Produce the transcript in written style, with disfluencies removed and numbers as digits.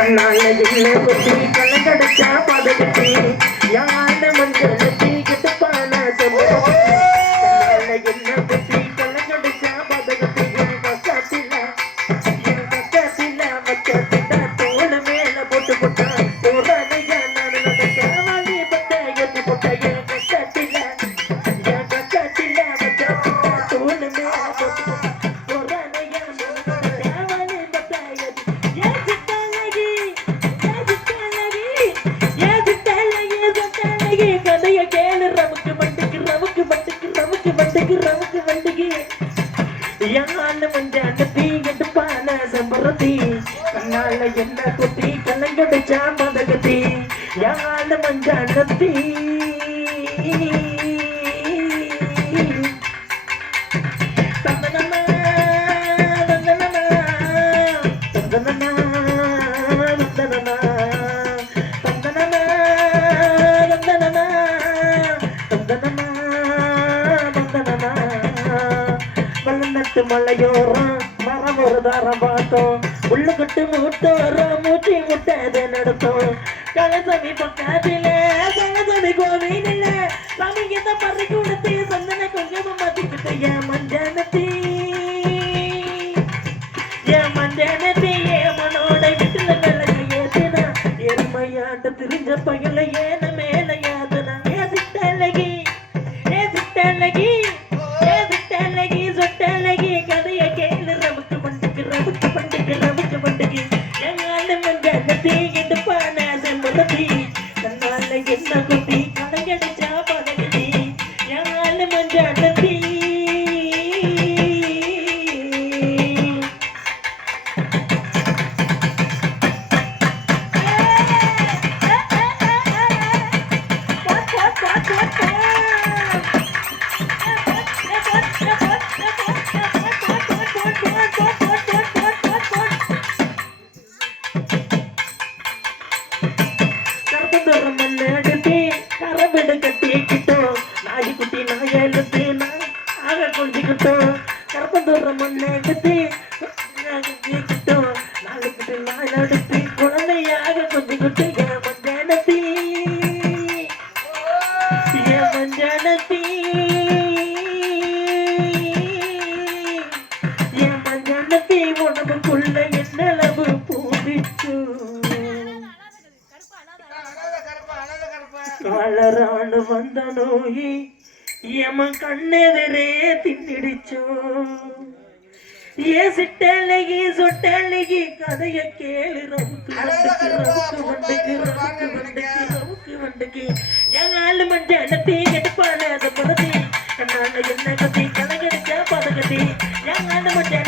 கண்ணால என்ன குத்தி கலங்கடிச்சா பதகத்தி யானை மஞ்சளத்தி கெட்டுப்பான கண்ணால என்ன குத்தி கலங்கடிச்சா பதகத்தி என் பக்கத்தில வச்சத்தில தோல் மேல போட்டு போட்டா போறாதையா நான் நடக்க வாங்கி பட்ட எத்தி போட்ட என் பக்கத்தில வச்சத்தில தோல் மேல போட்டு போட்டா போறாதையா நான் நடக்க வாங்கி பட்ட கதைய கேளு ரவுக்கு மண்டுக்கு யானை மஞ்சான தீ எடுப்பான சம்பரத்தி கண்ணால என்ன குத்தி கலங்கடிச்சா மதகத்தி யானை மஞ்சான தீ மலையோரம் மரம் ஒரு தாரம் பார்த்தோம் உள்ளுக்கிட்டு மூட்டோரம் மூச்சு முட்டதை நடத்தோம் கலசமி பக்கத்தில கலசமி கோவில சமிகத பறி கொடுத்து சந்தன கொஞ்சம் மதிக்கிட்டு என் மஞ்சனத்தி என் மனோட வீட்டுல விளக்க ஏத்தினா எருமையாட்ட திரிஞ்ச பகல ஏன மேல யாதனா ஏ சிட்டலகி கதைய கேளு ரவுக்கு மண்டுக்கு எங்கால மஞ்சான தீ எடுப்பான செம்பருத்தி கண்ணால என்ன குத்தி கலங்கடிச்சா பதகத்தி எங்கால மஞ்சான தீ கரவிடு கட்டிக்கிட்டோம் நாய் குட்டி நாயெழுத்து ஆக கொஞ்சிக்கிட்டோம் கரப்பந்தூரம் மண்ணை எடுத்து கிட்டோம் நாலு குட்டி நாய் எடுத்து குழந்தையாக கொஞ்சிக்கிட்டு என் மஞ்சானத்தி உடம்புக்குள்ள என்னளவு பூதிச்சு வளரானு வந்த நோயி எமன் கண்ணெதிரே தின்னிடிச்சோ ஏ சிட்டலகி சொட்டலகி கதைய கேளு ரவுக்கு வண்டுக்கு எங்காலு மஞ்சானத்தி எடுப்பான அதை பதத்தி கண்ணால என்ன கத்தி கலங்கடிச்சா பதகத்தி எங்காலு மஞ்ச